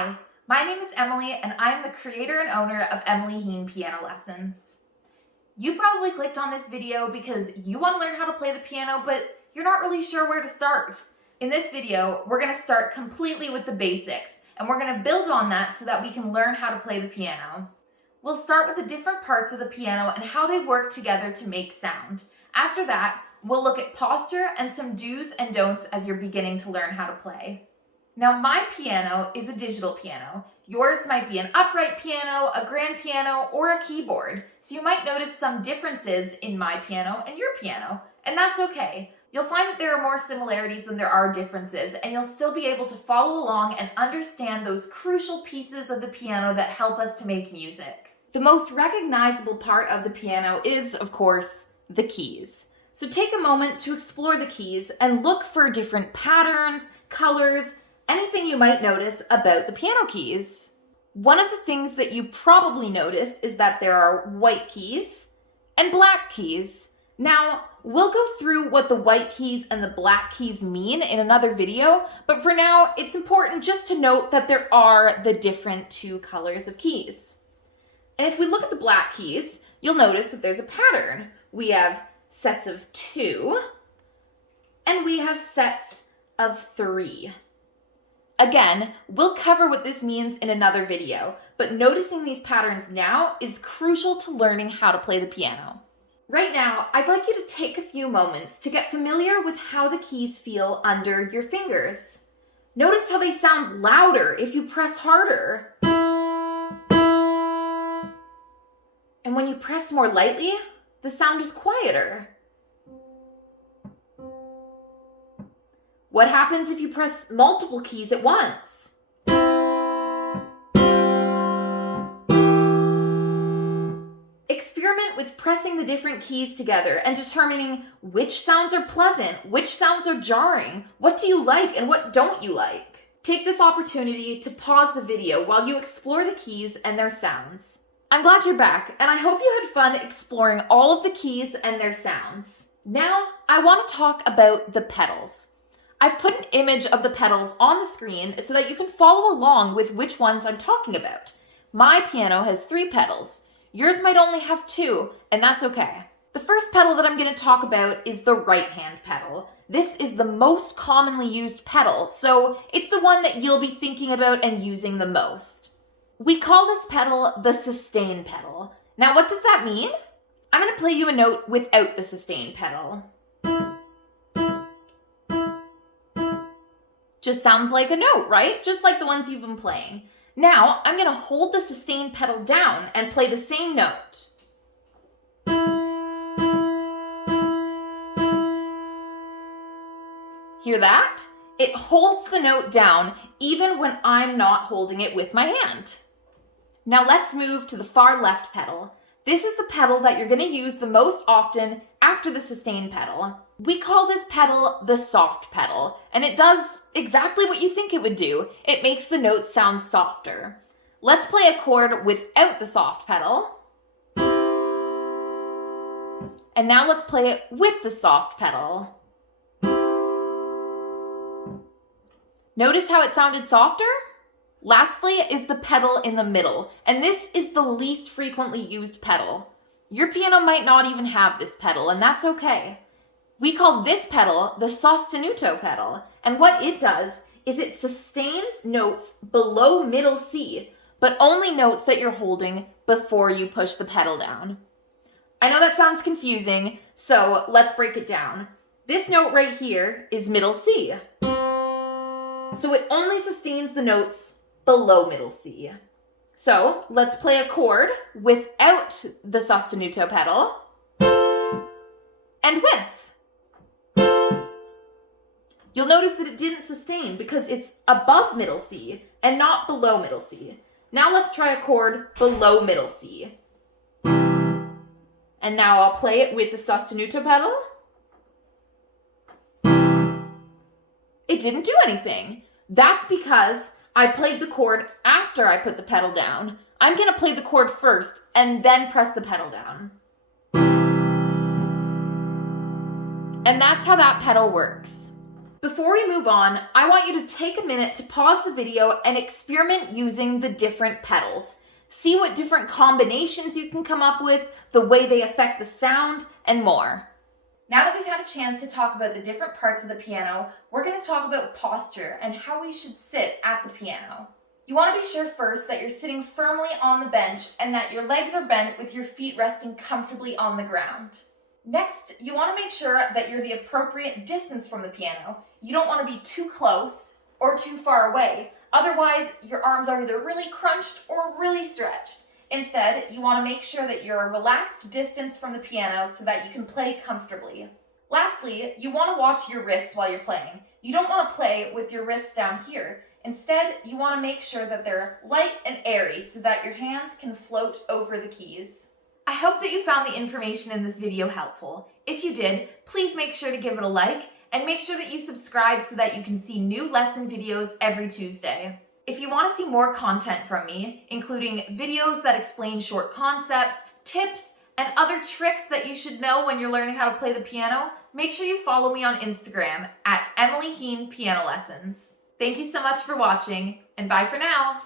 Hi, my name is Emily and I am the creator and owner of Emily Hean Piano Lessons. You probably clicked on this video because you want to learn how to play the piano, but you're not really sure where to start. In this video, we're going to start completely with the basics, and we're going to build on that so that we can learn how to play the piano. We'll start with the different parts of the piano and how they work together to make sound. After that, we'll look at posture and some do's and don'ts as you're beginning to learn how to play. Now, my piano is a digital piano. Yours might be an upright piano, a grand piano, or a keyboard. So you might notice some differences in my piano and your piano, and that's okay. You'll find that there are more similarities than there are differences, and you'll still be able to follow along and understand those crucial pieces of the piano that help us to make music. The most recognizable part of the piano is, of course, the keys. So take a moment to explore the keys and look for different patterns, colors, anything you might notice about the piano keys. One of the things that you probably noticed is that there are white keys and black keys. Now, we'll go through what the white keys and the black keys mean in another video, but for now, it's important just to note that there are the different two colors of keys. And if we look at the black keys, you'll notice that there's a pattern. We have sets of 2, and we have sets of 3. Again, we'll cover what this means in another video, but noticing these patterns now is crucial to learning how to play the piano. Right now, I'd like you to take a few moments to get familiar with how the keys feel under your fingers. Notice how they sound louder if you press harder. And when you press more lightly, the sound is quieter. What happens if you press multiple keys at once? Experiment with pressing the different keys together and determining which sounds are pleasant, which sounds are jarring, what do you like and what don't you like. Take this opportunity to pause the video while you explore the keys and their sounds. I'm glad you're back, and I hope you had fun exploring all of the keys and their sounds. Now, I want to talk about the pedals. I've put an image of the pedals on the screen so that you can follow along with which ones I'm talking about. My piano has 3 pedals. Yours might only have 2, and that's okay. The first pedal that I'm going to talk about is the right hand pedal. This is the most commonly used pedal, so it's the one that you'll be thinking about and using the most. We call this pedal the sustain pedal. Now, what does that mean? I'm going to play you a note without the sustain pedal. Just sounds like a note, right? Just like the ones you've been playing. Now, I'm going to hold the sustain pedal down and play the same note. Hear that? It holds the note down even when I'm not holding it with my hand. Now let's move to the far left pedal. This is the pedal that you're going to use the most often after the sustain pedal. We call this pedal the soft pedal, and it does exactly what you think it would do. It makes the notes sound softer. Let's play a chord without the soft pedal. And now let's play it with the soft pedal. Notice how it sounded softer? Lastly is the pedal in the middle, and this is the least frequently used pedal. Your piano might not even have this pedal, and that's okay. We call this pedal the sostenuto pedal, and what it does is it sustains notes below middle C, but only notes that you're holding before you push the pedal down. I know that sounds confusing, so let's break it down. This note right here is middle C, so it only sustains the notes below middle C. So let's play a chord without the sostenuto pedal and with. You'll notice that it didn't sustain because it's above middle C and not below middle C. Now let's try a chord below middle C. And now I'll play it with the sostenuto pedal. It didn't do anything. That's because I played the chord after I put the pedal down. I'm going to play the chord first and then press the pedal down. And that's how that pedal works. Before we move on, I want you to take a minute to pause the video and experiment using the different pedals. See what different combinations you can come up with, the way they affect the sound, and more. Now that we've had a chance to talk about the different parts of the piano, we're going to talk about posture and how we should sit at the piano. You want to be sure first that you're sitting firmly on the bench and that your legs are bent with your feet resting comfortably on the ground. Next, you want to make sure that you're the appropriate distance from the piano. You don't want to be too close or too far away. Otherwise, your arms are either really crunched or really stretched. Instead, you want to make sure that you're a relaxed distance from the piano so that you can play comfortably. Lastly, you want to watch your wrists while you're playing. You don't want to play with your wrists down here. Instead, you want to make sure that they're light and airy so that your hands can float over the keys. I hope that you found the information in this video helpful. If you did, please make sure to give it a like and make sure that you subscribe so that you can see new lesson videos every Tuesday. If you want to see more content from me, including videos that explain short concepts, tips, and other tricks that you should know when you're learning how to play the piano, make sure you follow me on Instagram at Emily Hean Piano Lessons. Thank you so much for watching, and bye for now!